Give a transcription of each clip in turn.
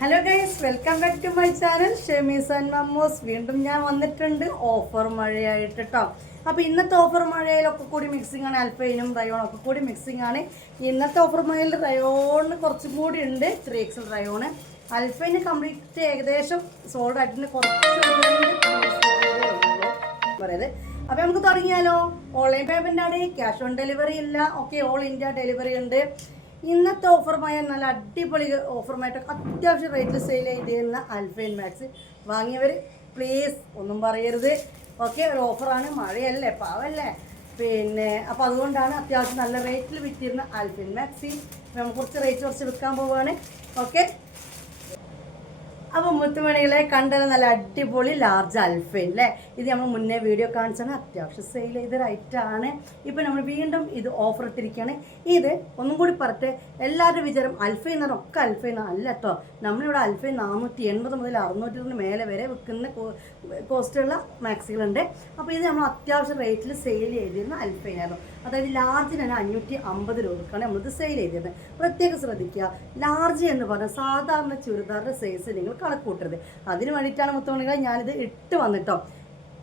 Hello guys, welcome back to my channel Shemees and Mammoos. വീണ്ടും ഞാൻ വന്നിട്ടുണ്ട് ഓഫർ മഴയായിട്ട് കേട്ടോ. അപ്പോൾ ഇന്നത്തെ ഓഫർ മഴയിലൊക്കെ കൂടി മിക്സിംഗ് ആണ്. അൽഫൈനും റയോണും ഒക്കെ കൂടി മിക്സിംഗ് ആണ്. ഇന്നത്തെ ഓഫർ മഴയിൽ റയോണിന് കുറച്ചും കൂടി ഉണ്ട്. 3XL rayon. അൽഫൈന് കംപ്ലീറ്റ് ഏകദേശം സോൾഡ് ആയിട്ടുണ്ട്. കുറച്ച് പറയുന്നത്. അപ്പോൾ നമുക്ക് തുടങ്ങിയാലോ. ഓൺലൈൻ പേയ്മെൻ്റ് ആണ്, ക്യാഷ് ഓൺ ഡെലിവറി ഇല്ല. ഓക്കെ, ഓൾ ഇന്ത്യ ഡെലിവറി ഉണ്ട്. ഇന്നത്തെ ഓഫറുമായ നല്ല അടിപൊളി ഓഫറുമായിട്ടൊക്കെ അത്യാവശ്യം റേറ്റിൽ സെയിൽ ചെയ്തിരുന്ന അൽഫൈൻ മാക്സ് വാങ്ങിയവർ പ്ലീസ് ഒന്നും പറയരുത്. ഓക്കെ, ഒരു ഓഫറാണ്, മഴയല്ലേ, പാവല്ലേ. അപ്പോൾ അതുകൊണ്ടാണ് അത്യാവശ്യം നല്ല റേറ്റിൽ വിറ്റിരുന്ന അൽഫൈൻ മാക്സി നമുക്ക് കുറച്ച് വിൽക്കാൻ പോവുകയാണ്. ഓക്കെ, അപ്പോൾ മുത്തുമണികളെ കണ്ടാൽ നല്ല അടിപൊളി ലാർജ് അൽഫൈൻ അല്ലേ. ഇത് നമ്മൾ മുന്നേ വീഡിയോ കാണിച്ചാണ്, അത്യാവശ്യം സെയിൽ ചെയ്ത റൈറ്റാണ്. ഇപ്പോൾ നമ്മൾ വീണ്ടും ഇത് ഓഫർ ഇട്ടിരിക്കുകയാണ്. ഇത് ഒന്നും കൂടി പറട്ടെ, എല്ലാവരുടെ വിചാരം അൽഫൈൻ എന്ന് പറഞ്ഞാൽ ഒക്കെ അൽഫൈൻ അല്ല കേട്ടോ. നമ്മളിവിടെ അൽഫൈൻ 480 മുതൽ 600 മേലെ വരെ വിൽക്കുന്ന കോസ്റ്റുള്ള മാക്സികളുണ്ട്. അപ്പോൾ ഇത് നമ്മൾ അത്യാവശ്യം റേറ്റിൽ സെയിൽ ചെയ്തിരുന്ന അൽഫൈനായിരുന്നു. അതായത് ലാർജിന് തന്നെ 550 രൂപക്കാണ് നമ്മളിത് സെയിൽ ചെയ്തിരുന്നത്. പ്രത്യേകം ശ്രദ്ധിക്കുക, ലാർജ് എന്ന് പറഞ്ഞാൽ സാധാരണ ചുരിദാറിൻ്റെ സൈസ് നിങ്ങൾ കണക്കൂട്ടരുത്. അതിന് വേണ്ടിയിട്ടാണ് മുത്തുമണികളെ ഞാനിത് ഇട്ട് വന്നിട്ടോ.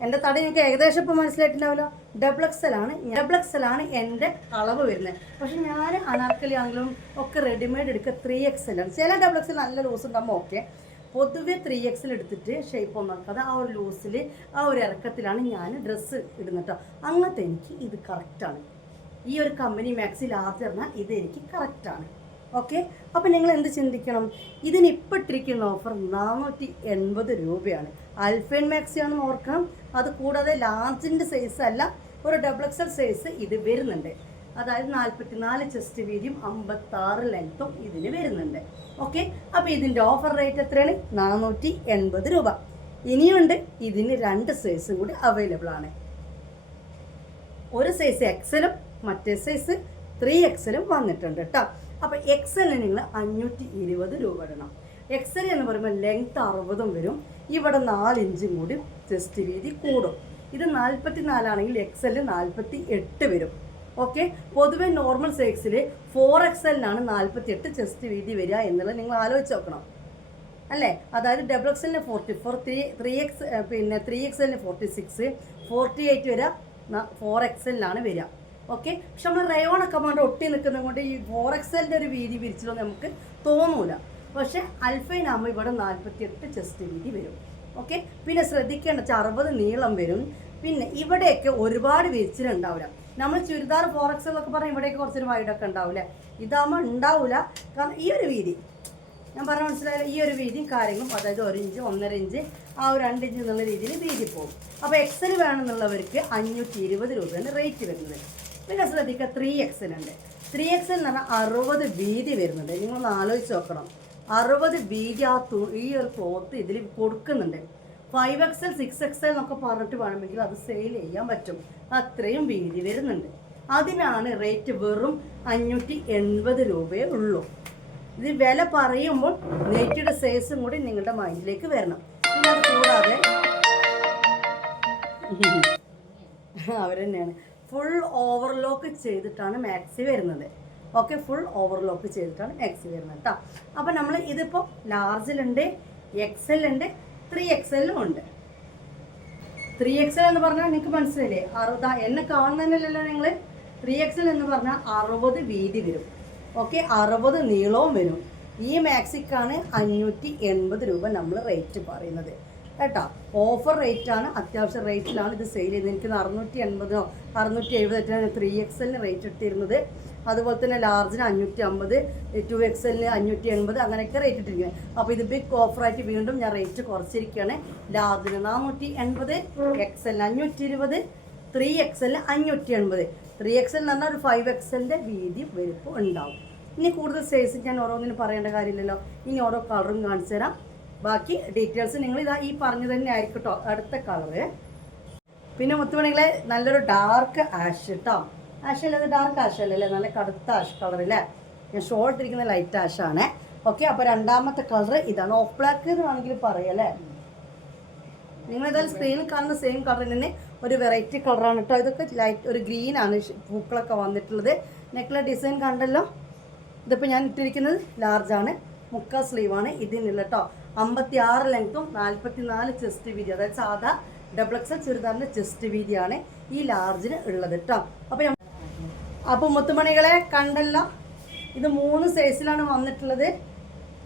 എൻ്റെ തടി നിങ്ങൾക്ക് ഏകദേശം ഇപ്പോൾ മനസ്സിലായിട്ടുണ്ടാവല്ലോ. ഡബിൾ എക്സൽ ആണ് എൻ്റെ അളവ് വരുന്നത്. പക്ഷെ ഞാൻ അനാർക്കലി ആണെങ്കിലും ഒക്കെ റെഡിമെയ്ഡ് എടുക്കുക 3XL ആണ്. ചില ഡബിൾ എക്സൽ നല്ല ലൂസ് ഉണ്ടാകുമ്പോൾ ഓക്കെ. പൊതുവെ 3XL എടുത്തിട്ട് ഷേപ്പ് ഒന്നും ആക്കാതെ ആ ഒരു ലൂസിൽ ആ ഒരു ഇറക്കത്തിലാണ് ഞാൻ ഡ്രസ്സ് ഇടുന്നത് കേട്ടോ. അങ്ങനത്തെ എനിക്ക് ഇത് കറക്റ്റാണ്. ഈ ഒരു കമ്പനി മാക്സി ലാർജ് പറഞ്ഞാൽ ഇത് എനിക്ക് കറക്റ്റാണ്. ഓക്കെ, അപ്പോൾ നിങ്ങൾ എന്ത് ചിന്തിക്കണം, ഇതിന് ഇപ്പോൾ ഇട്ടിരിക്കുന്ന ഓഫർ 480 രൂപയാണ്. അൽഫൈൻ മാക്സി ആണെന്ന് ഓർക്കണം. അത് കൂടാതെ ലാർജിൻ്റെ സൈസ് അല്ല, ഒരു ഡബിൾ എക്സൽ സൈസ് ഇത് വരുന്നുണ്ട്. അതായത് 44 ചെസ്റ്റ് വീതിയും 56 ലെങ്ത്തും ഇതിന് വരുന്നുണ്ട്. ഓക്കെ, അപ്പോൾ ഇതിൻ്റെ ഓഫർ റേറ്റ് എത്രയാണ്? 480 രൂപ. ഇനിയുണ്ട്, ഇതിന് 2 സൈസും കൂടി അവൈലബിൾ ആണ്. ഒരു സൈസ് എക്സലും മറ്റേ സൈസ് 3XL വന്നിട്ടുണ്ട് കേട്ടോ. അപ്പോൾ എക്സലിന് നിങ്ങൾ 520 രൂപ ഇടണം. എക്സൽ എന്ന് പറയുമ്പോൾ ലെങ്ത്ത് 60 വരും. ഇവിടെ 4 ഇഞ്ചും കൂടി ചെസ്റ്റ് വീതി കൂടും. ഇത് 44 ആണെങ്കിൽ എക്സൽ 48 വരും. ഓക്കെ, പൊതുവെ നോർമൽ സൈസിൽ 4XL 48 ചെസ്റ്റ് വീതി വരിക എന്നുള്ളത് നിങ്ങൾ ആലോചിച്ച് നോക്കണം അല്ലേ. അതായത് ഡബിൾ എക്സലിന് 44, 3XL 46, 48 വരിക 4XL വരിക. ഓക്കെ, പക്ഷെ നമ്മൾ റയോണൊക്കെ വേണ്ട ഒട്ടി നിൽക്കുന്നത് കൊണ്ട് ഈ 4XL ഒരു വീതി വിരിച്ചിലൊന്നും നമുക്ക് തോന്നൂല. പക്ഷെ അൽഫൈൻ ആകുമ്പോൾ ഇവിടെ 48 ചെസ്റ്റ് വീതി വരും. ഓക്കെ, പിന്നെ ശ്രദ്ധിക്കേണ്ട 60 നീളം വരും. പിന്നെ ഇവിടെയൊക്കെ ഒരുപാട് വിരിച്ചിലുണ്ടാവില്ല. നമ്മൾ ചുരിദാർ 4XL എന്നൊക്കെ പറഞ്ഞാൽ ഇവിടെയൊക്കെ കുറച്ചൊരു വൈഡൊക്കെ ഉണ്ടാവില്ല. ഇതാകുമ്പോൾ ഉണ്ടാവില്ല. കാരണം ഈ ഒരു വീതി ഞാൻ പറഞ്ഞ മനസ്സിലായാലും ഈ ഒരു വീതിയും കാര്യങ്ങളും, അതായത് 1 ഇഞ്ച് 1.5 ഇഞ്ച് ആ ഒരു 2 ഇഞ്ച് എന്നുള്ള രീതിയിൽ വീതി പോകും. അപ്പോൾ എക്സൽ വേണമെന്നുള്ളവർക്ക് 520 രൂപയാണ് റേറ്റ് വരുന്നത്. പിന്നെ ശ്രദ്ധിക്കുക 3XL ഉണ്ട്. 3XL എന്ന് പറഞ്ഞാൽ 60 വീതി വരുന്നുണ്ട്. നിങ്ങളൊന്ന് ആലോചിച്ച് നോക്കണം. 60 വീതി ഈ ഒരു ക്ലോത്ത് ഇതിൽ കൊടുക്കുന്നുണ്ട്. 5XL 6XL എന്നൊക്കെ പറഞ്ഞിട്ട് വേണമെങ്കിൽ അത് സെയിൽ ചെയ്യാൻ പറ്റും. അത്രയും വീതി വരുന്നുണ്ട്. അതിനാണ് റേറ്റ് വെറും 580 രൂപയേ ഉള്ളൂ. ഇത് വില പറയുമ്പോൾ നെറ്റിയുടെ സൈസും കൂടി നിങ്ങളുടെ മൈൻഡിലേക്ക് വരണം. പിന്നെ അത് കൂടാതെ അവരെന്നെയാണ് ഫുൾ ഓവർലോക്ക് ചെയ്തിട്ടാണ് മാക്സി വരുന്നത്. ഓക്കെ, ഫുൾ ഓവർലോക്ക് ചെയ്തിട്ടാണ് മാക്സി വരുന്നത് കേട്ടോ. അപ്പോൾ നമ്മൾ ഇതിപ്പോൾ ലാർജിലുണ്ട്, XL ഉണ്ട്, 3XL ഉണ്ട്. 3XL എന്ന് പറഞ്ഞാൽ നിങ്ങൾക്ക് മനസ്സിലായില്ലേ, 60 എന്നെ കാണുന്നതന്നെയല്ലോ നിങ്ങൾ. 3XL എന്ന് പറഞ്ഞാൽ 60 വീതി വരും. ഓക്കെ, 60 നീളവും വരും. ഈ മാക്സിക്കാണ് 580 രൂപ നമ്മൾ റേറ്റ് പറയുന്നത് കേട്ടോ. ഓഫർ റേറ്റാണ്, അത്യാവശ്യം റേറ്റിലാണ് ഇത് സെയിൽ ചെയ്യുന്നത്. എനിക്ക് 680 670 3XL റേറ്റ് ഇട്ടിരുന്നത്. അതുപോലെ തന്നെ ലാർജിന് 550, 2XL 580 അങ്ങനെയൊക്കെ റേറ്റ് ഇട്ടിരിക്കുന്നത്. അപ്പോൾ ഇത് ബിഗ് ഓഫറായിട്ട് വീണ്ടും ഞാൻ റേറ്റ് കുറച്ചിരിക്കുകയാണ്. ലാർജിന് 480, XL 520, 3XL 580. 3XL എന്ന് പറഞ്ഞാൽ ഒരു 5XL വീതി വലുപ്പം ഉണ്ടാവും. ഇനി കൂടുതൽ സൈസ് ഞാൻ ഓരോന്നിനും പറയേണ്ട കാര്യമില്ലല്ലോ. ഇനി ഓരോ കളറും കാണിച്ചു തരാം. ബാക്കി ഡീറ്റെയിൽസ് നിങ്ങൾ ഇതാ ഈ പറഞ്ഞു തന്നെ ആയിരിക്കും കേട്ടോ. അടുത്ത കളറ് പിന്നെ മുത്തുമണികളെ നല്ലൊരു ഡാർക്ക് ആഷ് കേട്ടോ. ആഷ് അല്ലത് ഡാർക്ക് ആഷ് അല്ലല്ലേ, നല്ല കടുത്ത ആഷ് കളറല്ലേ. ഞാൻ ഷോർട്ട് ഇരിക്കുന്ന ലൈറ്റ് ആഷാണ്. ഓക്കെ, അപ്പോൾ രണ്ടാമത്തെ കളർ ഇതാണ്. ഓഫ് ബ്ലാക്ക് എന്ന് വേണമെങ്കിൽ പറയല്ലേ. നിങ്ങളേതായാലും സ്ക്രീനിൽ കാണുന്ന സെയിം കളറിൽ തന്നെ ഒരു വെറൈറ്റി കളറാണ് കേട്ടോ. ഇതൊക്കെ ലൈറ്റ് ഒരു ഗ്രീനാണ് പൂക്കളൊക്കെ വന്നിട്ടുള്ളത്. നെക്കിലെ ഡിസൈൻ കണ്ടല്ലോ. ഇതിപ്പോൾ ഞാൻ ഇട്ടിരിക്കുന്നത് ലാർജാണ്. മുക്കാൽ സ്ലീവാണ് ഇതിനുള്ള കേട്ടോ. 56 ലെങ്ത്തും 44 ചെസ്റ്റ് വീതി, അതായത് സാധാ ഡബിൾ എക്സൽ ചുരിദാറിൻ്റെ ചെസ്റ്റ് വീതിയാണ് ഈ ലാർജിന് ഉള്ളത് കേട്ടോ. അപ്പോൾ മുത്തുമണികളെ കണ്ടല്ലോ, ഇത് 3 സൈസിലാണ് വന്നിട്ടുള്ളത്.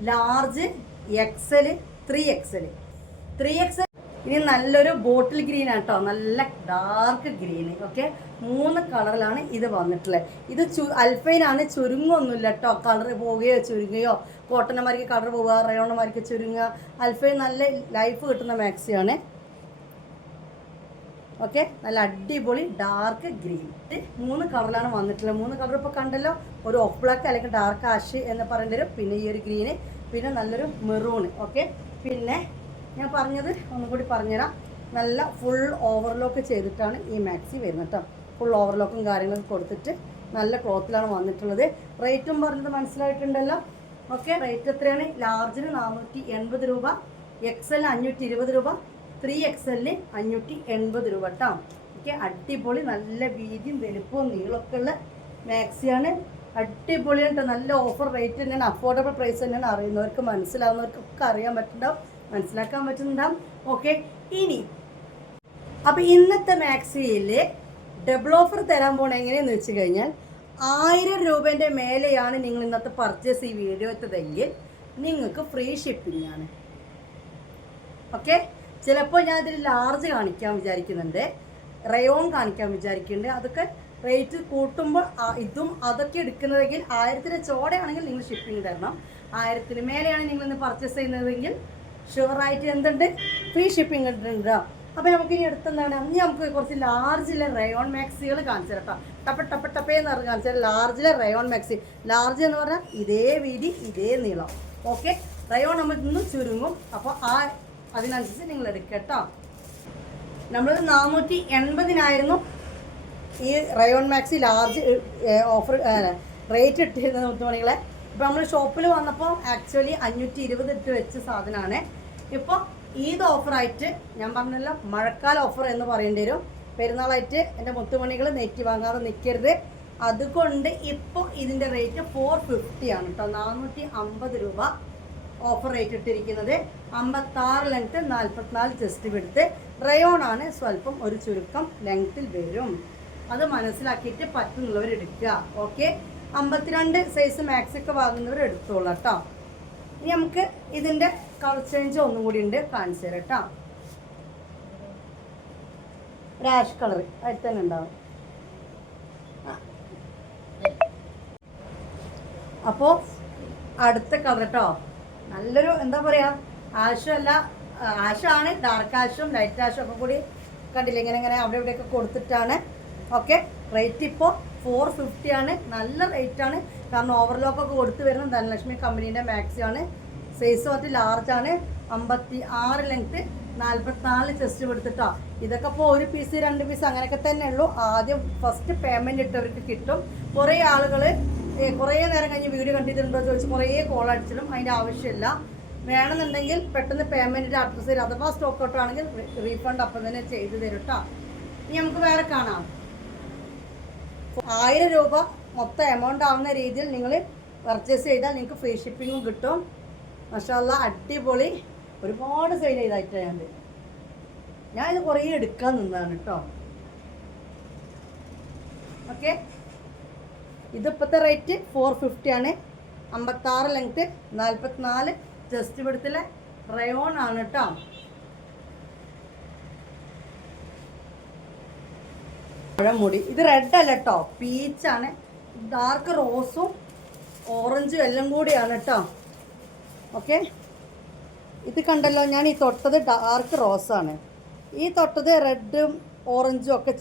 Large, XL, 3XL. ഇനി നല്ലൊരു ബോട്ടിൽ ഗ്രീൻ ആണ് കേട്ടോ, നല്ല ഡാർക്ക് ഗ്രീൻ. ഓക്കെ, 3 കളറിലാണ് ഇത് വന്നിട്ടുള്ളത്. ഇത് അൽഫൈനാണ്, ചുരുങ്ങൊന്നുമില്ല കേട്ടോ. കളർ പോവുകയോ ചുരുങ്ങുകയോ, കോട്ടന്മാർക്ക് കളർ പോവുക, റയോണന്മാർക്ക് ചുരുങ്ങുക. അൽഫൈൻ നല്ല ലൈഫ് കിട്ടുന്ന മാക്സിയാണ്. ഓക്കെ, നല്ല അടിപൊളി ഡാർക്ക് ഗ്രീൻ 3 കളറിലാണ് വന്നിട്ടുള്ളത്. 3 കളർ ഇപ്പോൾ കണ്ടല്ലോ, ഒരു ഓഫ് ബ്ലാക്ക് അല്ലെങ്കിൽ ഡാർക്ക് ആഷ് എന്ന് പറയേണ്ടി വരും, പിന്നെ ഈ ഒരു ഗ്രീന്, പിന്നെ നല്ലൊരു മെറൂണ്. ഓക്കെ, പിന്നെ ഞാൻ പറഞ്ഞത് ഒന്നും കൂടി പറഞ്ഞുതരാം. നല്ല ഫുൾ ഓവർലോക്ക് ചെയ്തിട്ടാണ് ഈ മാക്സി വരുന്നത് കേട്ടോ. ഫുൾ ഓവർലോക്കും കാര്യങ്ങളൊക്കെ കൊടുത്തിട്ട് നല്ല ക്ലോത്തിലാണ് വന്നിട്ടുള്ളത്. റേറ്റും പറഞ്ഞത് മനസ്സിലായിട്ടുണ്ടല്ലോ. ഓക്കെ, റേറ്റ് എത്രയാണ്? ലാർജിന് 480 രൂപ, XL 520 രൂപ, 3XL 580 രൂപ കേട്ടോ. ഓക്കെ, അടിപൊളി നല്ല വീതിയും വലുപ്പവും നീളമൊക്കെ ഉള്ള മാക്സിയാണ്. അടിപൊളിയായിട്ട് നല്ല ഓഫർ റേറ്റ് തന്നെയാണ്, അഫോർഡബിൾ പ്രൈസ് തന്നെയാണ്. അറിയുന്നവർക്ക് മനസ്സിലാവുന്നവർക്കൊക്കെ അറിയാൻ പറ്റുന്നുണ്ടാവും, മനസ്സിലാക്കാൻ പറ്റുന്നുണ്ടാവും. ഓക്കെ, ഇനി അപ്പോൾ ഇന്നത്തെ മാക്സിയിൽ ഡബിൾ ഓഫർ തരാൻ പോകണം എങ്ങനെയെന്ന് വെച്ച് കഴിഞ്ഞാൽ 1000 രൂപേൻ്റെ മേലെയാണ് നിങ്ങൾ ഇന്നത്തെ പർച്ചേസ് ഈ വീഡിയോ എത്തതെങ്കിൽ നിങ്ങൾക്ക് ഫ്രീ ഷിപ്പിംഗ് ആണ്. ഓക്കെ, ചിലപ്പോൾ ഞാൻ ഇതിൽ ലാർജ് കാണിക്കാൻ വിചാരിക്കുന്നുണ്ട്, റയോൺ കാണിക്കാൻ വിചാരിക്കുന്നുണ്ട്. അതൊക്കെ റേറ്റ് കൂട്ടുമ്പോൾ ഇതും അതൊക്കെ എടുക്കുന്നതെങ്കിൽ 1000-ന് ചോടെയാണെങ്കിൽ നിങ്ങൾ ഷിപ്പിംഗ് തരണം. 1000-ന് മേലെയാണ് നിങ്ങളിന്ന് പർച്ചേസ് ചെയ്യുന്നതെങ്കിൽ ഷുവറായിട്ട് എന്തുണ്ട്, ഫ്രീ ഷിപ്പിംഗ് ഇട്ടുണ്ട്. അപ്പോൾ നമുക്ക് ഇനി അടുത്തെന്താണ്, ഇനി നമുക്ക് കുറച്ച് ലാർജിലെ റയോൺ മാക്സികൾ കാണിച്ചു തരാം കേട്ടോ. ടപ്പേന്ന് പറഞ്ഞ് കാണിച്ചാൽ ലാർജിലെ റയോൺ മാക്സി. ലാർജ് എന്ന് പറഞ്ഞാൽ ഇതേ വീതി ഇതേ നീളം. ഓക്കെ, റയോൺ നമ്മൾ ഇന്ന് ചുരുങ്ങും, അപ്പോൾ അതിനനുസരിച്ച് നിങ്ങൾ എടുക്കുക കേട്ടോ. നമ്മൾ 480-നായിരുന്നു ഈ rayon maxi large offer rate ഇട്ടിരുന്നത് മുത്തുമണികളെ. ഇപ്പോൾ നമ്മൾ ഷോപ്പിൽ വന്നപ്പോൾ ആക്ച്വലി 520 ഇട്ട് വെച്ച സാധനമാണ്. ഇപ്പോൾ ഈദ് ഓഫറായിട്ട് ഞാൻ പറഞ്ഞല്ലോ, മഴക്കാല ഓഫർ എന്ന് പറയേണ്ടി വരും. പെരുന്നാളായിട്ട് എൻ്റെ മുത്തുമണികൾ നെറ്റി വാങ്ങാതെ നിൽക്കരുത്. അതുകൊണ്ട് ഇപ്പോൾ ഇതിൻ്റെ റേറ്റ് 450 ആണ് കേട്ടോ. 450 രൂപ ഓഫർ റേറ്റ് ഇട്ടിരിക്കുന്നത്. 56 ലെങ്ത്ത്, 44 ചെസ്റ്റ് വിഡ്ത്ത്. റയോൺ ആണ്, സ്വല്പം ഒരു ചുരുക്കം ലെങ്ത്തിൽ വരും. അത് മനസ്സിലാക്കിയിട്ട് പറ്റുന്നുള്ളവർ എടുക്കുക. ഓക്കെ, 52 സൈസ് മാക്സൊക്കെ വാങ്ങുന്നവർ എടുത്തോളാം കേട്ടോ. ഇനി നമുക്ക് ഇതിൻ്റെ കളർ ചേഞ്ച് ഒന്നും കൂടി ഉണ്ട്, കാണിച്ചു തരാം കേട്ടോ. ഒരു ആഷ് കളർ അതിൽ തന്നെ ഉണ്ടാവും. അപ്പോൾ അടുത്ത കളർ കേട്ടോ, നല്ലൊരു എന്താ പറയുക, ആഷും അല്ല, ആഷാണ്, ഡാർക്ക് ആഷും ലൈറ്റ് ആഷും ഒക്കെ കൂടി കണ്ടില്ല, ഇങ്ങനെ അവിടെ ഇവിടെയൊക്കെ കൊടുത്തിട്ടാണ്. ഓക്കെ, റേറ്റ് ഇപ്പോൾ 450 ആണ്. നല്ല റേറ്റാണ്, കാരണം ഓവർലോക്കൊക്കെ കൊടുത്ത് വരുന്ന ധനലക്ഷ്മി കമ്പനീൻ്റെ മാക്സിയാണ്. സൈസ് മറ്റ് ലാർജാണ്. 56 ലെങ്ത്ത്, 44 ചെസ്റ്റ് കൊടുത്തിട്ടോ. ഇതൊക്കെ ഇപ്പോൾ 1 പീസ് 2 പീസ് അങ്ങനെയൊക്കെ തന്നെ ഉള്ളൂ. ആദ്യം ഫസ്റ്റ് പേയ്മെൻറ്റ് ഇട്ടവർക്ക് കിട്ടും. കുറേ ആളുകൾ കുറേ നേരം കഴിഞ്ഞ് വീഡിയോ കണ്ടിട്ടുണ്ടോ ചോദിച്ച് കുറേ കോൾ അടിച്ചിടും. അതിൻ്റെ ആവശ്യമില്ല. വേണമെന്നുണ്ടെങ്കിൽ പെട്ടെന്ന് പേയ്മെൻറ്റിൻ്റെ അഡ്രസ്സ് തരും. അഥവാ സ്റ്റോക്ക് ഔട്ട് ആണെങ്കിൽ റീഫണ്ട് അപ്പം തന്നെ ചെയ്ത് തരും കേട്ടോ. ഇനി നമുക്ക് വേറെ കാണാം. 1000 രൂപ മൊത്തം എമൗണ്ട് ആവുന്ന രീതിയിൽ നിങ്ങൾ പർച്ചേസ് ചെയ്താൽ നിങ്ങൾക്ക് ഫ്രീ ഷിപ്പിങ്ങും കിട്ടും. മാഷാഅല്ലാ, അടിപൊളി. ഒരുപാട് സെയിൽ ചെയ്തായിട്ടുണ്ട്. ഞാനിത് കുറേ എടുക്കാൻ നിന്നതാണ് കേട്ടോ. ഓക്കെ, ഇതിപ്പോഴത്തെ റേറ്റ് 450 ആണ്. 56 ലെങ്ത്ത്, 44 ചെസ്റ്റ് വിഡ്ത്തിലെ റയോൺ ആണ് കേട്ടോ. മുടി ഇത് റെഡ് അല്ല കേട്ടോ, പീച്ചാണ്. ഡാർക്ക് റോസും ഓറഞ്ചും എല്ലാം കൂടിയാണ് കേട്ടോ. ഓക്കെ, ഇത് കണ്ടല്ലോ, ഞാൻ ഈ തൊട്ടത് ഡാർക്ക് റോസാണ്, ഈ തൊട്ടത് റെഡും ഓറഞ്ചും ഒക്കെ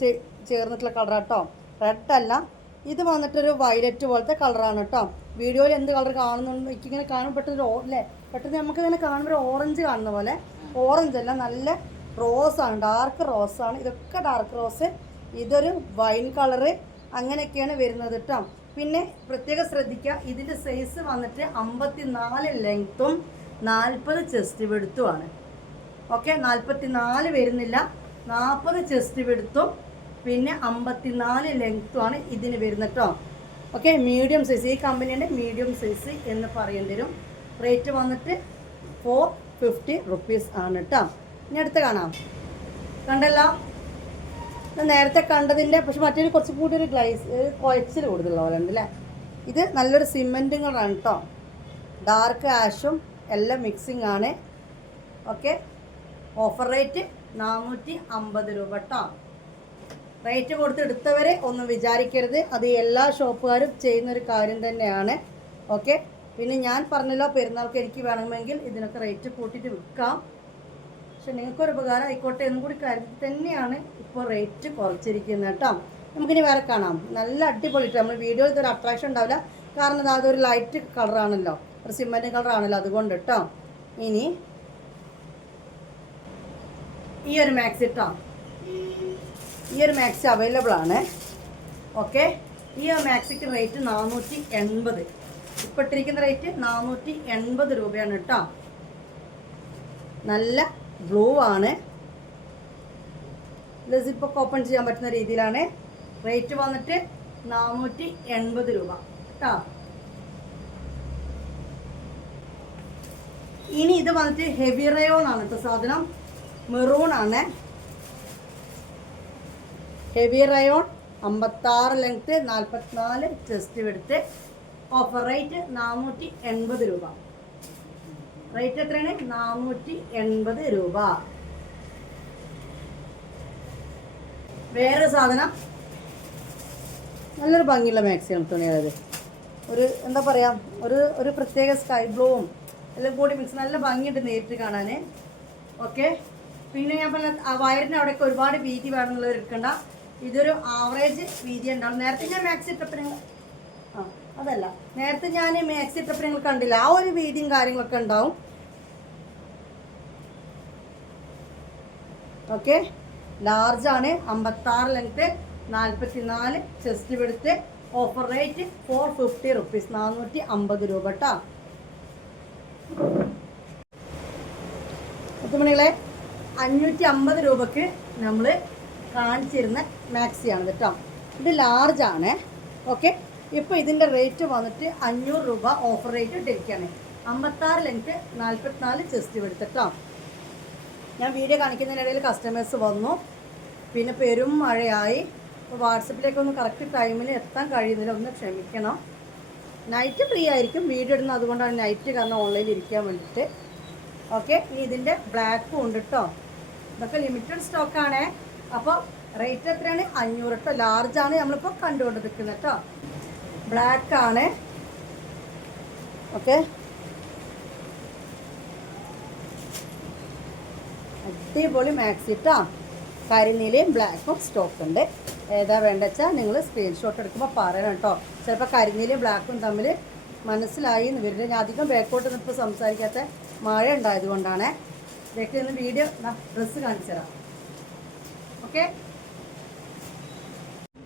ചേർന്നിട്ടുള്ള കളറാണ് കേട്ടോ. റെഡ് അല്ല, ഇത് വന്നിട്ടൊരു വയലറ്റ് പോലത്തെ കളറാണ് കേട്ടോ. വീഡിയോയിൽ എന്ത് കളർ കാണുന്നുണ്ട് എനിക്കിങ്ങനെ കാണും, പെട്ടെന്ന് നമുക്കിങ്ങനെ കാണുമ്പോൾ ഒരു ഓറഞ്ച് കാണുന്ന പോലെ. ഓറഞ്ച് അല്ല, നല്ല റോസാണ്, ഡാർക്ക് റോസാണ്. ഇതൊക്കെ ഡാർക്ക് റോസ്, ഇതൊരു വൈൻ കളറ്, അങ്ങനെയൊക്കെയാണ് വരുന്നത് കേട്ടോ. പിന്നെ പ്രത്യേകം ശ്രദ്ധിക്കുക, ഇതിൻ്റെ സൈസ് വന്നിട്ട് 54 ലെങ്ത്തും 40 ചെസ്റ്റ് വിഡ്ത്തുമാണ്. ഓക്കെ, 44 വരുന്നില്ല, 40 ചെസ്റ്റ് വിഡ്ത്തും പിന്നെ 54 ലെങ്ത്തുമാണ് ഇതിന് വരുന്നത് കേട്ടോ. ഓക്കെ, മീഡിയം സൈസ്, ഈ കമ്പനീൻ്റെ മീഡിയം സൈസ് എന്ന് പറയേണ്ടി വരും. റേറ്റ് വന്നിട്ട് 450 റുപ്പീസ് ആണ് കേട്ടോ. ഇനി അടുത്ത് കാണാം. കണ്ടല്ലോ, നേരത്തെ കണ്ടതിൻ്റെ പക്ഷെ മറ്റൊരു കുറച്ചും കൂടി ഒരു കുഴച്ചിൽ കൂടുതലുള്ള പോലെ ഉണ്ട് അല്ലേ. ഇത് നല്ലൊരു സിമെൻറ്റും കളറാണ് കേട്ടോ. ഡാർക്ക് ആഷും എല്ലാം മിക്സിങ് ആണ്. ഓക്കെ, ഓഫർ റേറ്റ് 450 രൂപ കേട്ടോ. റേറ്റ് കൊടുത്ത് എടുത്തവരെ ഒന്നും വിചാരിക്കരുത്, അത് എല്ലാ ഷോപ്പുകാരും ചെയ്യുന്നൊരു കാര്യം തന്നെയാണ്. ഓക്കെ, പിന്നെ ഞാൻ പറഞ്ഞല്ലോ പെരുന്നാൾക്ക് എനിക്ക് വേണമെങ്കിൽ ഇതിനൊക്കെ റേറ്റ് കൂട്ടിയിട്ട് വിൽക്കാം. പക്ഷെ നിങ്ങൾക്കൊരു ഉപകാരം ആയിക്കോട്ടെ എന്നും കൂടി കാര്യത്തിൽ തന്നെയാണ് ഇപ്പോൾ റേറ്റ് കുറച്ചിരിക്കുന്നത് കേട്ടോ. നമുക്കിനി വേറെ കാണാം. നല്ല അടിപൊളിയിട്ട് നമ്മൾ വീഡിയോയിൽ ഇതൊരു അട്രാക്ഷൻ ഉണ്ടാവില്ല, കാരണം അതൊരു ലൈറ്റ് കളറാണല്ലോ, ഒരു സിമെൻറ്റ് കളറാണല്ലോ, അതുകൊണ്ട് കേട്ടോ. ഇനി ഈ ഒരു മാക്സി കേട്ടോ, ഈ ഒരു മാക്സി അവൈലബിൾ ആണ്. ഓക്കെ, ഈ ഒരു മാക്സിക്ക് റേറ്റ് 480. ഇപ്പോൾ ഇട്ടിരിക്കുന്ന റേറ്റ് 480 രൂപയാണ് കേട്ടോ. നല്ല ബ്ലൂ ആണ്, സിപ്പൊക്കെ ഓപ്പൺ ചെയ്യാൻ പറ്റുന്ന രീതിയിലാണ്. റേറ്റ് വന്നിട്ട് 480 രൂപ കേട്ടോ. ഇനി ഇത് വന്നിട്ട് ഹെവി റയോൺ ആണ് കേട്ടോ സാധനം, മെറൂൺ ആണ്. Heavy rayon 56 length 44 chest width. Offer rate 480 രൂപ. റേറ്റ് എത്രയാണ്? 480 രൂപ. വേറെ സാധനം നല്ലൊരു ഭംഗിയുള്ള മാക്സിയാണ് തുണിയത്. ഒരു എന്താ പറയുക, ഒരു പ്രത്യേക സ്കൈ ബ്ലൂവും എല്ലാം കൂടി മിക്സ്, നല്ല ഭംഗിയുണ്ട് നേരിട്ട് കാണാൻ. ഓക്കെ, പിന്നെ ഞാൻ പറഞ്ഞ വയറിന് അവിടെയൊക്കെ ഒരുപാട് വീതി വേണമെന്നുള്ളവർ എടുക്കണ്ട. ഇതൊരു ആവറേജ് വീതി ഉണ്ടാവും. നേരത്തെ ഞാൻ മാക്സി ഇട്ടപ്പോൾ നേരത്തെ ഞാൻ മാക്സി ഇട്ടപ്പോൾ നിങ്ങൾ കണ്ടില്ല, ആ ഒരു വീതിയും കാര്യങ്ങളൊക്കെ ഉണ്ടാവും. ഓക്കെ, ലാർജാണ്, 56 length 44 chest width. Offer rate 450 rupees, 450 രൂപ കേട്ടോ. മുത്തുമണികളെ, 550 രൂപക്ക് നമ്മൾ കാണിച്ചിരുന്ന മാക്സിയാണ് കേട്ടോ. ഇത് ലാർജാണ്. ഓക്കെ, ഇപ്പോൾ ഇതിൻ്റെ റേറ്റ് വന്നിട്ട് 500 രൂപ ഓഫർ റേറ്റ് ഇട്ടിരിക്കുകയാണ്. 56 ലെങ്ത്ത് 44 ചെസ്റ്റ് വിഡ്ത്ത് കേട്ടോ. ഞാൻ വീഡിയോ കാണിക്കുന്നതിനിടയിൽ കസ്റ്റമേഴ്സ് വന്നു, പിന്നെ പെരും മഴയായി. അപ്പോൾ വാട്സപ്പിലേക്കൊന്നും കറക്റ്റ് ടൈമിൽ എത്താൻ കഴിയുന്നില്ല, ഒന്ന് ക്ഷമിക്കണം. നൈറ്റ് ഫ്രീ ആയിരിക്കും വീഡിയോ ഇടുന്നത്, അതുകൊണ്ടാണ് നൈറ്റ് കാരണം ഓൺലൈനിൽ ഇരിക്കാൻ വേണ്ടിയിട്ട്. ഓക്കെ, ഇനി ഇതിൻ്റെ ബ്ലാക്കും ഉണ്ട് കേട്ടോ. ഇതൊക്കെ ലിമിറ്റഡ് സ്റ്റോക്കാണ്. അപ്പോൾ റേറ്റ് എത്രയാണ്? 500 കേട്ടോ. ലാർജാണ് നമ്മളിപ്പോൾ കണ്ടുകൊണ്ടിരിക്കുന്നത് കേട്ടോ. ബ്ലാക്കാണ്. ഓക്കെ, അടിപൊളി മാക്സി കേട്ടോ. കരിനീലയും ബ്ലാക്കും സ്റ്റോക്ക് ഉണ്ട്. ഏതാ വേണ്ട വെച്ചാൽ നിങ്ങൾ സ്ക്രീൻഷോട്ട് എടുക്കുമ്പോൾ പറയണം കേട്ടോ. ചിലപ്പോൾ കരിനീലയും ബ്ലാക്കും തമ്മിൽ മനസ്സിലായി എന്ന് വരില്ല. ഞാൻ അധികം ബാക്കോട്ട് ഇപ്പോൾ സംസാരിക്കാത്ത മഴ ഉണ്ടായതുകൊണ്ടാണ്. ഇതൊക്കെ ഒന്ന് വീഡിയോ ഡ്രസ്സ് കാണിച്ചു തരാം. ഓക്കെ,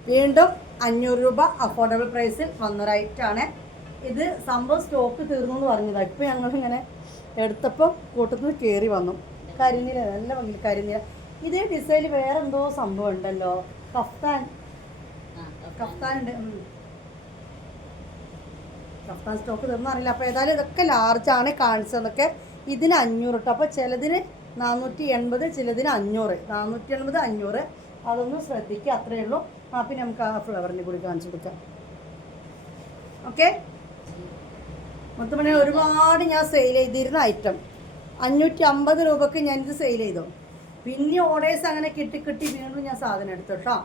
വീണ്ടും 500 രൂപ അഫോർഡബിൾ പ്രൈസിൽ വന്നൊരു ഐറ്റാണ് ഇത്. സംഭവം സ്റ്റോക്ക് തീർന്നു എന്ന് പറഞ്ഞതാണ്. ഇപ്പോൾ ഞങ്ങളിങ്ങനെ എടുത്തപ്പോൾ കൂട്ടത്തിൽ കയറി വന്നു. കരിനീല, നല്ല ഭംഗി കരിനീല. ഇതേ ഡിസൈനിൽ വേറെ എന്തോ സംഭവം ഉണ്ടല്ലോ, കഫ്താൻ ഉണ്ട്. കഫ്താൻ സ്റ്റോക്ക് തീർന്നു അറിയില്ല. അപ്പോൾ ഏതായാലും ഇതൊക്കെ ലാർജാണ് കാണിച്ചതൊക്കെ. ഇതിന് 500 കേട്ടോ. അപ്പോൾ ചിലതിന് 480, ചിലതിന് 500. 480, 500 അതൊന്നും ശ്രദ്ധിക്കുക, അത്രയേ ഉള്ളൂ. പിന്നെ നമുക്ക് ആ ഫ്ലവറിനെ കൂടി കാണിച്ചു കൊടുക്കാം. ഓക്കെ, മൊത്തം ഒരുപാട് ഞാൻ സെയിൽ ചെയ്തിരുന്ന ഐറ്റം 550 രൂപക്ക് ഞാനിത് സെയിൽ ചെയ്തു. പിന്നെ ഓർഡേഴ്സ് അങ്ങനെ കിട്ടി വീണ്ടും ഞാൻ സാധനം എടുത്തു കേട്ടോ.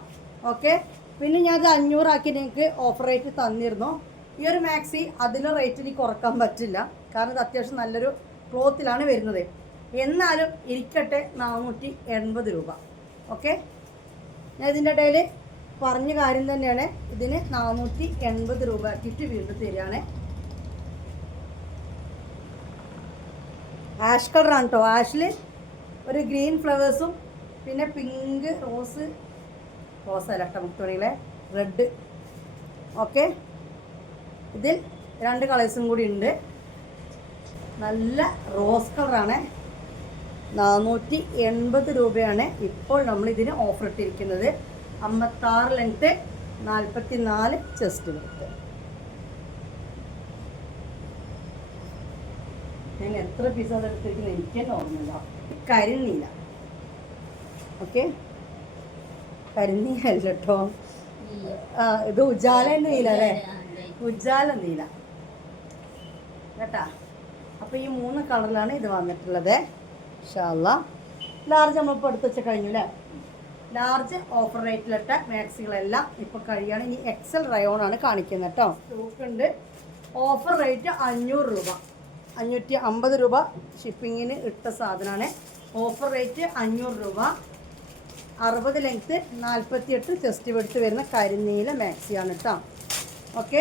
ഓക്കെ, പിന്നെ ഞാനത് 500 ആക്കി നിങ്ങൾക്ക് ഓഫർ റേറ്റ് തന്നിരുന്നു. ഈ ഒരു മാക്സി അതിലും റേറ്റ് എനിക്ക് കുറക്കാൻ പറ്റില്ല, കാരണം ഇത് അത്യാവശ്യം നല്ലൊരു ക്ലോത്തിലാണ് വരുന്നത്. എന്നാലും ഇരിക്കട്ടെ 480 രൂപ. ഓക്കെ, ഞാൻ ഇതിൻ്റെ ഇടയിൽ പറഞ്ഞ കാര്യം തന്നെയാണ്. ഇതിന് 480 രൂപ ആക്കിയിട്ട് വീണ്ടും തരികയാണ്. ആഷ് കളറാണ് കേട്ടോ. ആഷിൽ ഒരു ഗ്രീൻ ഫ്ലവേഴ്സും പിന്നെ പിങ്ക് റോസല്ല കേട്ടോ മുത്തുമണികളെ, റെഡ്. ഓക്കെ, ഇതിൽ 2 കളേഴ്സും കൂടി ഉണ്ട്. നല്ല റോസ് കളറാണ്. 480 രൂപയാണ് ഇപ്പോൾ നമ്മൾ ഇതിന് ഓഫർ ഇട്ടിരിക്കുന്നത്. 56 ലെങ്ത്ത് 44 ചെസ്റ്റ് വിഡ്ത്ത്. ഞാൻ എത്ര പീസ് അത് എടുത്തിരിക്കുന്നത് എനിക്ക് തന്നെ ഓർമ്മയില്ല. കരിനീല. ഓക്കെ, കരിനീലല്ല കേട്ടോ, ഇത് ഉജാല നീല അല്ലേ, ഉജാല നീല കേട്ടാ. അപ്പോൾ ഈ 3 കളറിലാണ് ഇത് വന്നിട്ടുള്ളത്. ഇൻഷാ അല്ലാഹ് ലാർജ് നമ്മളിപ്പോൾ എടുത്ത് വെച്ച കഴിഞ്ഞു അല്ലേ. ലാർജ് ഓഫർ റേറ്റിലിട്ട മാക്സികളെല്ലാം ഇപ്പോൾ കഴിയാണ്. ഇനി എക്സൽ റയോണാണ് കാണിക്കുന്നത് കേട്ടോ. സ്റ്റോക്ക് ഉണ്ട്. ഓഫർ റേറ്റ് 500 രൂപ, 550 രൂപ ഷിപ്പിങ്ങിന് ഇട്ട സാധനമാണ്. ഓഫർ റേറ്റ് 500 രൂപ. 60 ലെങ്ത്ത്, 48 ചെസ്റ്റ് വെടുത്ത് വരുന്ന കരിനീല മാക്സിയാണ് കേട്ടോ. ഓക്കെ,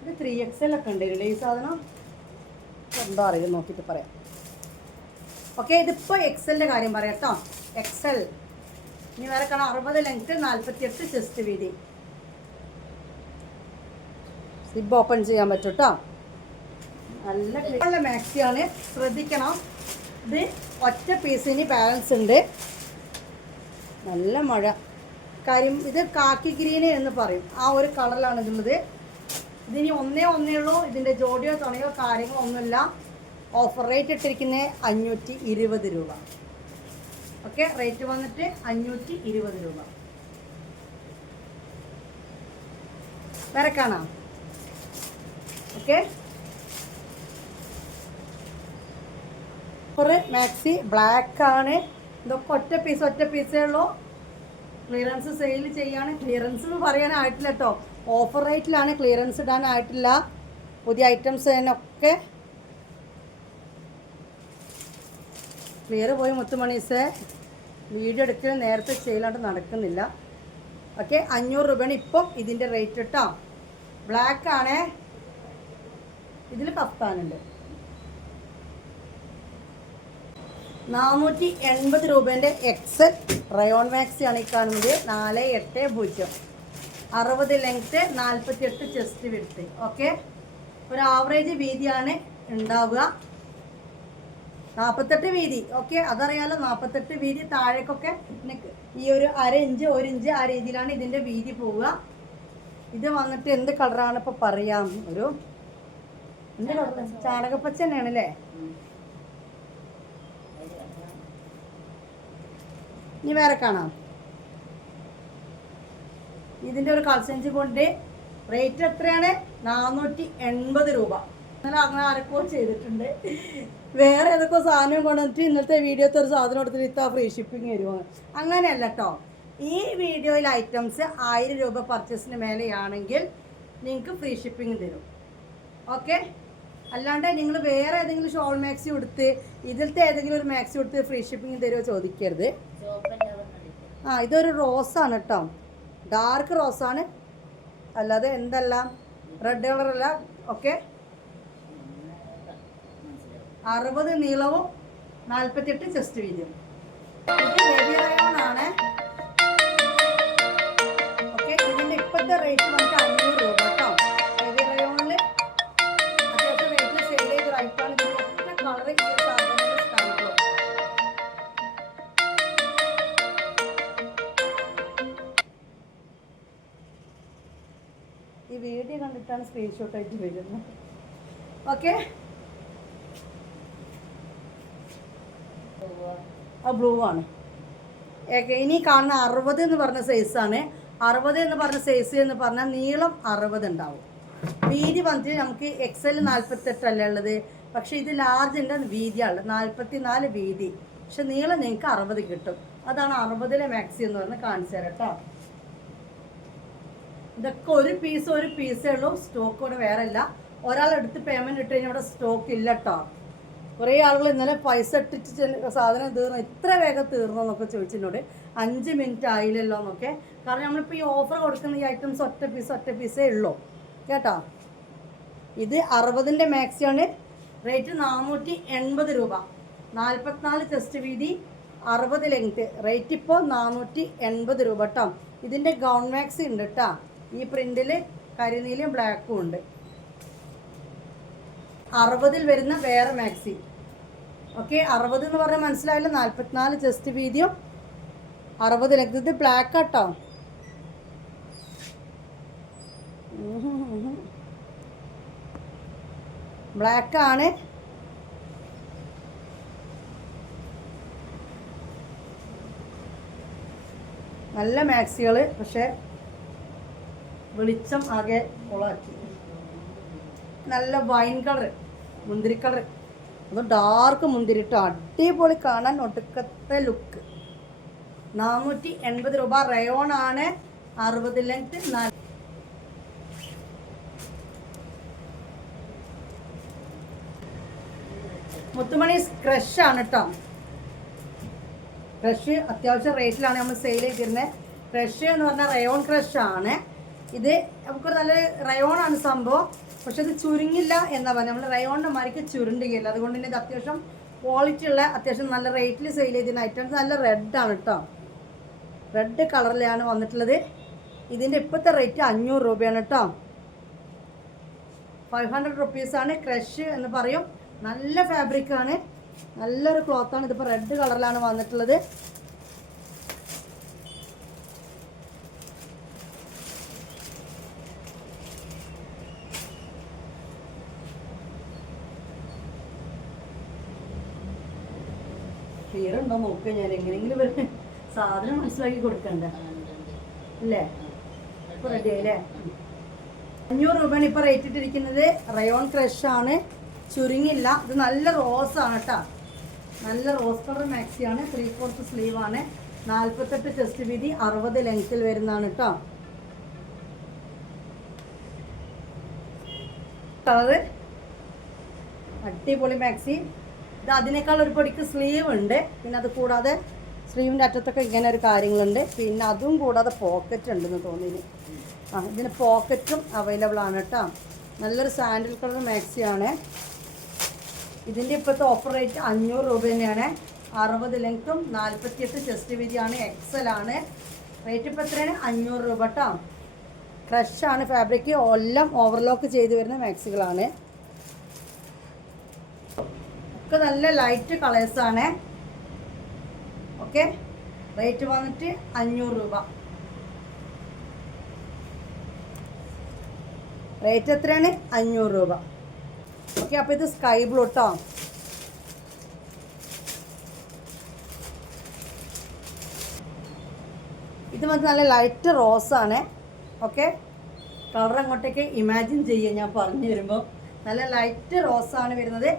ഇത് 3XL ഒക്കെ ഉണ്ടായിരുന്നില്ലേ ഈ സാധനം, എന്താ അറിയില്ല, നോക്കിയിട്ട് പറയാം. ഓക്കെ, ഇതിപ്പോൾ എക്സലിൻ്റെ കാര്യം പറയാം കേട്ടോ. എക്സൽ ഇനി വേറെ കാണാം. 60 ലെങ്ത്ത്, 48 ചെസ്റ്റ് വീതി. സിബ് ഓപ്പൺ ചെയ്യാൻ പറ്റും കേട്ടോ. നല്ല മാക്സിയാണ്, ശ്രദ്ധിക്കണം. ഇത് ഒറ്റ പീസിന് ബാലൻസ് ഉണ്ട്. നല്ല മഴ കാര്യം. ഇത് കാക്കി ഗ്രീന് എന്ന് പറയും, ആ ഒരു കളറിലാണ് ഇതുള്ളത്. ഇതിനി ഒന്നേ ഉള്ളൂ. ഇതിൻ്റെ ജോഡിയോ തുണയോ കാര്യങ്ങളോ ഒന്നുമില്ല. ഓഫർ റേറ്റ് ഇട്ടിരിക്കുന്നത് 520 രൂപ. ഓക്കെ, റേറ്റ് വന്നിട്ട് 520 രൂപ. വേറെ കാണാം. ഓക്കെ, മാക്സി ബ്ലാക്ക് ആണ്. ഇതൊക്കെ ഒറ്റ പീസേ ഉള്ളൂ. ക്ലിയറൻസ് സെയിൽ ചെയ്യാണ്. ക്ലിയറൻസ് എന്ന് പറയാനായിട്ടില്ല കേട്ടോ, ഓഫർ റേറ്റിലാണ്. ക്ലിയറൻസ് ഇടാനായിട്ടില്ല. പുതിയ ഐറ്റംസ് തന്നെ ക്ലിയർ പോയി മുത്തുമണീസേ. വീഡിയോ എടുക്കൽ നേരത്തെ ചെയ്യലാണ്ട് നടക്കുന്നില്ല. ഓക്കെ, 500 രൂപയാണ് ഇപ്പം ഇതിൻ്റെ റേറ്റ് കേട്ടോ. ബ്ലാക്ക് ആണേ. ഇതിൽ കഫ്താനുണ്ട്. 480 രൂപേൻ്റെ എക്സൽ റയോൺ മാക്സിയാണ് ഈ കാണുന്നത്. 480. 60 ലെങ്ത്ത്, 48 ചെസ്റ്റ് വിഡ്ത്ത്. ഓക്കെ, ഒരു ആവറേജ് വീതിയാണ് ഉണ്ടാവുക. 48 വീതി. ഓക്കെ, അതറിയാലോ, 48 വീതി. താഴേക്കൊക്കെ ഈ ഒരു 1/2 ഇഞ്ച് 1 ഇഞ്ച് ആ രീതിയിലാണ് ഇതിൻ്റെ വീതി പോവുക. ഇത് വന്നിട്ട് എന്ത് കളറാണ് ഇപ്പോൾ പറയാം, ഒരു എന്ത് കളർ, ചാണകപ്പച്ച തന്നെയാണ് അല്ലേ. ഇനി വേറെ കാണാം. ഇതിൻ്റെ ഒരു കളസഞ്ച് കൊണ്ട് റേറ്റ് എത്രയാണ്? 480 രൂപ. അങ്ങനെ ആരൊക്കെ ചെയ്തിട്ടുണ്ട്. വേറെ ഏതൊക്കെ സാധനം കൊണ്ടുവന്നിട്ട് ഇന്നത്തെ വീഡിയോത്തെ ഒരു സാധനം എടുത്തിട്ട് ഇത്ര ഫ്രീ ഷിപ്പിംഗ് വരുമോ? അങ്ങനെയല്ല കേട്ടോ. ഈ വീഡിയോയിൽ ഐറ്റംസ് 1000 രൂപ പർച്ചേസിന് മേലെയാണെങ്കിൽ നിങ്ങൾക്ക് ഫ്രീ ഷിപ്പിംഗ് തരും. ഓക്കെ, അല്ലാണ്ട് നിങ്ങൾ വേറെ ഏതെങ്കിലും ഷോൾ മാക്സി കൊടുത്ത് ഇതിലത്തെ ഏതെങ്കിലും ഒരു മാക്സി കൊടുത്ത് ഫ്രീ ഷിപ്പിംഗ് തരുമോ ചോദിക്കരുത്. ഇതൊരു റോസാണ് കേട്ടോ, ഡാർക്ക് റോസാണ്, അല്ലാതെ എന്തല്ല റെഡ് കളറല്ല. ഓക്കെ, 60 നീളവും 48 ചെസ്റ്റ് വീതിയും. ഇത് ഹെവി റയോൺ ആണ്. ഓക്കെ, ഇതിൻ്റെ ഇപ്പോഴത്തെ റേറ്റ് നമുക്ക് 500 രൂപ കേട്ടോ. ഹെവി റയോണിൽ അത്യാവശ്യം റേറ്റിൽ സെയിൽ ചെയ്ത റൈറ്റാണ്. ഇതിൻ്റെ ഒറ്റ കളർ ഈ സാധനങ്ങൾ സ്കൈബ്ലൂ. ഈ വീഡിയോ കണ്ടിട്ടാണ് സ്ക്രീൻഷോട്ട് ആയിട്ട് വരുന്നത്. ഓക്കെ, ബ്ലൂ ആണ്. ഇനി കാണുന്ന 60 എന്ന് പറഞ്ഞ സൈസാണ്. 60 എന്ന് പറഞ്ഞ സൈസ് എന്ന് പറഞ്ഞാൽ നീളം 60 ഉണ്ടാവും. വീതി വന്നിട്ട് നമുക്ക് എക്സൽ 48 അല്ലേ ഉള്ളത്, പക്ഷേ ഇത് ലാർജിൻ്റെ വീതിയാണ് 44 വീതി. പക്ഷെ നീളം നിങ്ങൾക്ക് 60 കിട്ടും. അതാണ് 60 മാക്സി എന്ന് പറഞ്ഞ് കാണിച്ചു തരാം കേട്ടോ. ഇതൊക്കെ ഒരു പീസേ ഉള്ളൂ. സ്റ്റോക്ക് ഇവിടെ വേറെ ഇല്ല. ഒരാളെടുത്ത് പേയ്മെൻറ്റ് ഇട്ട് കഴിഞ്ഞാൽ ഇവിടെ സ്റ്റോക്ക് ഇല്ല കേട്ടോ. കുറേ ആളുകൾ ഇന്നലെ പൈസ ഇട്ടിട്ട് സാധനം തീർന്നു, ഇത്ര വേഗം തീർന്നു എന്നൊക്കെ ചോദിച്ചിട്ടുണ്ട്. 5 മിനിറ്റ് ആയില്ലല്ലോ എന്നൊക്കെ. കാരണം നമ്മളിപ്പോൾ ഈ ഓഫർ കൊടുക്കുന്ന ഈ ഐറ്റംസ് ഒറ്റ പീസേ ഉള്ളൂ കേട്ടോ. ഇത് 60ൻ്റെ മാക്സിയാണ്. റേറ്റ് 480 രൂപ. 44 ചെസ്റ്റ് വീതി, 60 ലെങ്ത്ത്. റേറ്റ് ഇപ്പോൾ 480 രൂപ കേട്ടോ. ഇതിൻ്റെ ഗൗൺ മാക്സി ഉണ്ട് കേട്ടോ. ഈ പ്രിൻറ്റിൽ കരിനീലയും ബ്ലാക്കും ഉണ്ട്. 60 വരുന്ന വേറെ മാക്സി. ഓക്കെ, 60 എന്ന് പറഞ്ഞാൽ മനസ്സിലായല്ലോ. 44 ചെസ്റ്റ് വീതിയും 60 ലെങ്ത്. ഇത് ബ്ലാക്ക് കേട്ടോ. ബ്ലാക്ക് ആണ്. നല്ല മാക്സികൾ, പക്ഷേ വെളിച്ചം ആകെ കൊളാക്കി. നല്ല വൈൻ കളർ, മുന്തിരി കളർ, അത് ഡാർക്ക് മുന്തിരിട്ടോ, അടിപൊളി, കാണാൻ ഒടുക്കത്തെ ലുക്ക്. 480 രൂപ. റയോൺ ആണ്. 60 ലെങ്ത്. മുത്തുമണി ക്രഷ് ആണ് കേട്ടോ. ക്രഷ് അത്യാവശ്യം റേറ്റിലാണ് നമ്മൾ സെയിൽ ചെയ്തിരുന്നത്. ക്രഷ് എന്ന് പറഞ്ഞാൽ റയോൺ ക്രഷ് ആണ്. ഇത് നമുക്കൊരു നല്ല റയോൺ ആണ് സംഭവം, പക്ഷെ ഇത് ചുരുങ്ങില്ല എന്നാ പറഞ്ഞാൽ നമ്മൾ റയോണിൻ്റെ മാരിക്ക് ചുരുണ്ടുകയില്ല. അതുകൊണ്ട് തന്നെ ഇത് അത്യാവശ്യം ക്വാളിറ്റി ഉള്ള, അത്യാവശ്യം നല്ല റേറ്റിൽ സെയിൽ ചെയ്തിരുന്ന ഐറ്റംസ്. നല്ല റെഡാണ് കേട്ടോ, റെഡ് കളറിലാണ് വന്നിട്ടുള്ളത്. ഇതിൻ്റെ ഇപ്പോഴത്തെ റേറ്റ് 500 രൂപയാണ് കേട്ടോ. 500 റുപ്പീസാണ്. ക്രഷ് എന്ന് പറയും. നല്ല ഫാബ്രിക്കാണ്, നല്ലൊരു ക്ലോത്താണ്. ഇതിപ്പോൾ റെഡ് കളറിലാണ് വന്നിട്ടുള്ളത്. ക്ലിയറുണ്ടോ നോക്കുക, ഞാൻ എങ്ങനെയെങ്കിലും ഇവർ സാധനം മനസ്സിലാക്കി കൊടുക്കണ്ടേ അല്ലേ. ഇപ്പോൾ റെഡി ആയില്ലേ. 500 രൂപയാണ് ഇപ്പോൾ റേറ്റ് ഇട്ടിരിക്കുന്നത്. റയോൺ ക്രഷ് ആണ്, ചുരുങ്ങില്ല. ഇത് നല്ല റോസാണ് കേട്ടോ, നല്ല റോസ് കളർ മാക്സിയാണ്. 3/4 സ്ലീവാണ്. 48 ചെസ്റ്റ് വീതി, 60 ലെങ്ത്തിൽ വരുന്നതാണ് കേട്ടോ. കളറ് അടിപൊളി മാക്സി. ഇത് അതിനേക്കാൾ ഒരു പൊടിക്ക് സ്ലീവ് ഉണ്ട്. പിന്നെ അത് കൂടാതെ സ്ലീവിൻ്റെ അറ്റത്തൊക്കെ ഇങ്ങനെ ഒരു കാര്യങ്ങളുണ്ട്. പിന്നെ അതും കൂടാതെ പോക്കറ്റ് ഉണ്ടെന്ന് തോന്നിന്. ഇതിന് പോക്കറ്റും അവൈലബിൾ ആണ് കേട്ടോ. നല്ലൊരു സാൻഡിൽ കളർ മാക്സിയാണ്. ഇതിൻ്റെ ഇപ്പോഴത്തെ ഓഫർ റേറ്റ് 500 രൂപ തന്നെയാണ്. 60 ലെങ്ത്തും 48 ചെസ്റ്റ് വീതിയാണ്. എക്സൽ ആണ്. റേറ്റ് ഇപ്പോൾ എത്രയാണ്? 500 രൂപ കേട്ടോ. ക്രഷാണ് ഫാബ്രിക്. എല്ലാം ഓവർലോക്ക് ചെയ്ത് വരുന്ന മാക്സികളാണ്. ഒക്കെ നല്ല ലൈറ്റ് കളേഴ്സാണ്. ഓക്കെ, റേറ്റ് വന്നിട്ട് 500 രൂപ. റേറ്റ് എത്രയാണ്? 500 രൂപ. ഓക്കെ, അപ്പോൾ ഇത് സ്കൈ ബ്ലൂ കേട്ടോ. ഇത് വന്ന് നല്ല ലൈറ്റ് റോസാണ്. ഓക്കെ, കളർ അങ്ങോട്ടേക്ക് ഇമാജിൻ ചെയ്യുക ഞാൻ പറഞ്ഞു തരുമ്പോൾ. നല്ല ലൈറ്റ് റോസാണ് വരുന്നത്.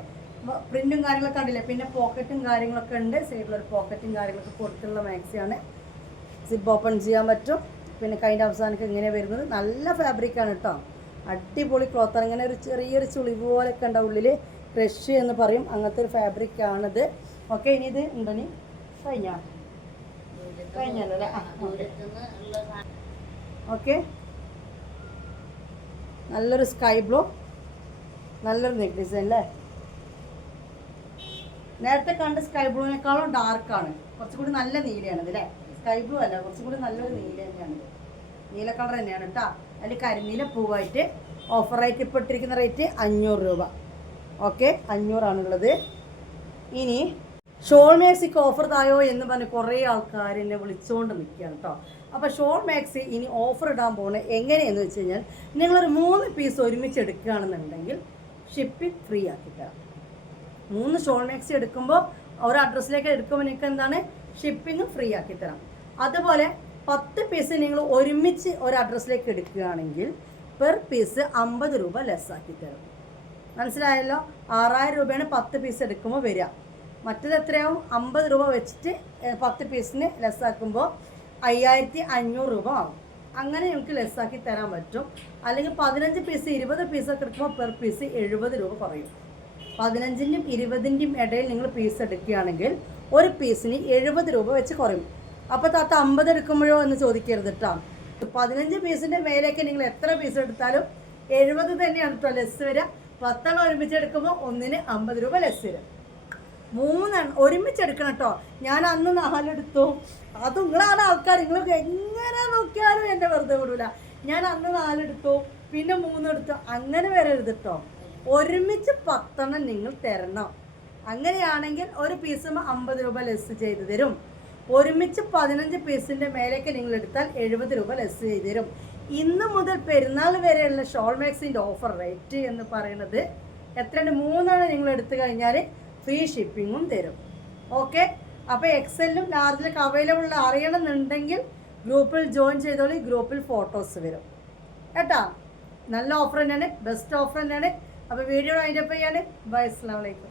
പ്രിൻറ്റും കാര്യങ്ങളൊക്കെ ഉണ്ടല്ലേ. പിന്നെ പോക്കറ്റും കാര്യങ്ങളൊക്കെ ഉണ്ട്. സൈഡിലൊരു പോക്കറ്റും കാര്യങ്ങളൊക്കെ കൊടുത്തുള്ള മാക്സിയാണ്. സിപ്പ് ഓപ്പൺ ചെയ്യാൻ പറ്റും. പിന്നെ കൈൻ്റെ അവസാനമൊക്കെ ഇങ്ങനെ വരുന്നത്. നല്ല ഫാബ്രിക്കാണ് കേട്ടോ, അടിപൊളി ക്ലോത്താണ്. ഇങ്ങനെ ഒരു ചെറിയൊരു ചുളിവ് പോലെയൊക്കെ ഉണ്ടാവും ഉള്ളിൽ. ക്രഷ് എന്ന് പറയും, അങ്ങനത്തെ ഒരു ഫാബ്രിക്കാണിത്. ഓക്കെ, ഇനി ഇത് ഉണ്ടോ? കഴിഞ്ഞല്ലേ? ഓക്കെ, നല്ലൊരു സ്കൈ ബ്ലൂ, നല്ലൊരു നെക്ക് ഡിസൈൻ അല്ലേ. നേരത്തെ കണ്ട സ്കൈ ബ്ലൂവിനേക്കാളും ഡാർക്കാണ്. കുറച്ചുകൂടി നല്ല നീലയാണ് ഇത് അല്ലേ. സ്കൈ ബ്ലൂ അല്ല, കുറച്ചുകൂടി നല്ലൊരു നീല തന്നെയാണ്. നീല കളർ തന്നെയാണ് കേട്ടോ. അതിൽ കരിനീല പൂവായിട്ട്. ഓഫർ റേറ്റ് ഇപ്പോൾ ഇട്ടിരിക്കുന്ന റേറ്റ് 500 രൂപ. ഓക്കെ, 500 ആണുള്ളത്. ഇനി ഷോൾ മാക്സിക്ക് ഓഫർ തായോ എന്ന് പറഞ്ഞ് കുറേ ആൾക്കാർ എന്നെ വിളിച്ചുകൊണ്ട് നിൽക്കുകയാണ് കേട്ടോ. അപ്പോൾ ഷോൾ മാക്സി ഇനി ഓഫർ ഇടാൻ പോകുന്നത് എങ്ങനെയെന്ന് വെച്ച് കഴിഞ്ഞാൽ, നിങ്ങളൊരു 3 പീസ് ഒരുമിച്ച് എടുക്കുകയാണെന്നുണ്ടെങ്കിൽ ഷിപ്പിംഗ് ഫ്രീ ആക്കി തരാം. 3 ഷോൾ മാക്സി എടുക്കുമ്പോൾ ഒരു അഡ്രസ്സിലേക്ക് എടുക്കുമ്പോൾ നിങ്ങൾക്ക് എന്താണ് ഷിപ്പിംഗ് ഫ്രീ ആക്കി തരാം. അതുപോലെ 10 പീസ് നിങ്ങൾ ഒരുമിച്ച് ഒരു അഡ്രസ്സിലേക്ക് എടുക്കുകയാണെങ്കിൽ പെർ പീസ് 50 രൂപ ലെസ്സാക്കി തരും. മനസ്സിലായല്ലോ? 6000 രൂപയാണ് 10 പീസ് എടുക്കുമ്പോൾ വരിക. മറ്റത് എത്രയാവും? 50 രൂപ വെച്ചിട്ട് 10 പീസിന് ലെസ്സാക്കുമ്പോൾ 5500 രൂപ ആവും. അങ്ങനെ നിങ്ങൾക്ക് ലെസ്സാക്കി തരാൻ പറ്റും. അല്ലെങ്കിൽ 15 പീസ് 20 പീസൊക്കെ എടുക്കുമ്പോൾ പെർ പീസ് 70 രൂപ കുറയും. 15ൻ്റെയും 20ൻ്റെയും ഇടയിൽ നിങ്ങൾ പീസ് എടുക്കുകയാണെങ്കിൽ ഒരു പീസിന് 70 രൂപ വെച്ച് കുറയും. അപ്പോൾ താത്ത 50 എടുക്കുമ്പോഴോ എന്ന് ചോദിക്കരുത് കേട്ടോ. 15 പീസിൻ്റെ മേലേക്ക് നിങ്ങൾ എത്ര പീസ് എടുത്താലും 70 തന്നെയാണ് കേട്ടോ ലെസ് വരിക. 10 ഒരുമിച്ച് എടുക്കുമ്പോൾ ഒന്നിന് 50 രൂപ ലെസ് വരും. 3 ഒരുമിച്ച് എടുക്കണം കേട്ടോ. ഞാൻ അന്ന് 4 എടുത്തു. അത് നിങ്ങളാണ് ആൾക്കാർ, നിങ്ങൾക്ക് എങ്ങനെ നോക്കിയാലും എന്നെ വെറുതെ വിടൂല. ഞാൻ അന്ന് 4 എടുത്തു, പിന്നെ 3 എടുത്തു. അങ്ങനെ വരരുത് കേട്ടോ. ഒരുമിച്ച് 10 നിങ്ങൾ തരണം. അങ്ങനെയാണെങ്കിൽ ഒരു പീസും 50 രൂപ ലെസ് ചെയ്ത് തരും. ഒരുമിച്ച് 15 പീസിൻ്റെ മേലേക്ക് നിങ്ങൾ എടുത്താൽ 70 രൂപ ലെസ് ചെയ്ത് തരും. ഇന്ന് മുതൽ പെരുന്നാൾ വരെയുള്ള ഷോൾ മാക്സിൻ്റെ ഓഫർ റേറ്റ് എന്ന് പറയുന്നത് എത്രയുണ്ട് 3 നിങ്ങൾ എടുത്തു കഴിഞ്ഞാൽ ഫ്രീ ഷിപ്പിങ്ങും തരും. ഓക്കെ, അപ്പോൾ എക്സെല്ലും ലാർജിലൊക്കെ അവൈലബിൾ അറിയണമെന്നുണ്ടെങ്കിൽ ഗ്രൂപ്പിൽ ജോയിൻ ചെയ്തോളൂ. ഗ്രൂപ്പിൽ ഫോട്ടോസ് വരും കേട്ടോ. നല്ല ഓഫർ തന്നെയാണ്, ബെസ്റ്റ് ഓഫർ തന്നെയാണ്. അപ്പോൾ വീഡിയോ അതിൻ്റെ ചെയ്യാണ്. ബൈ, അസ്സലാമു അലൈക്കും.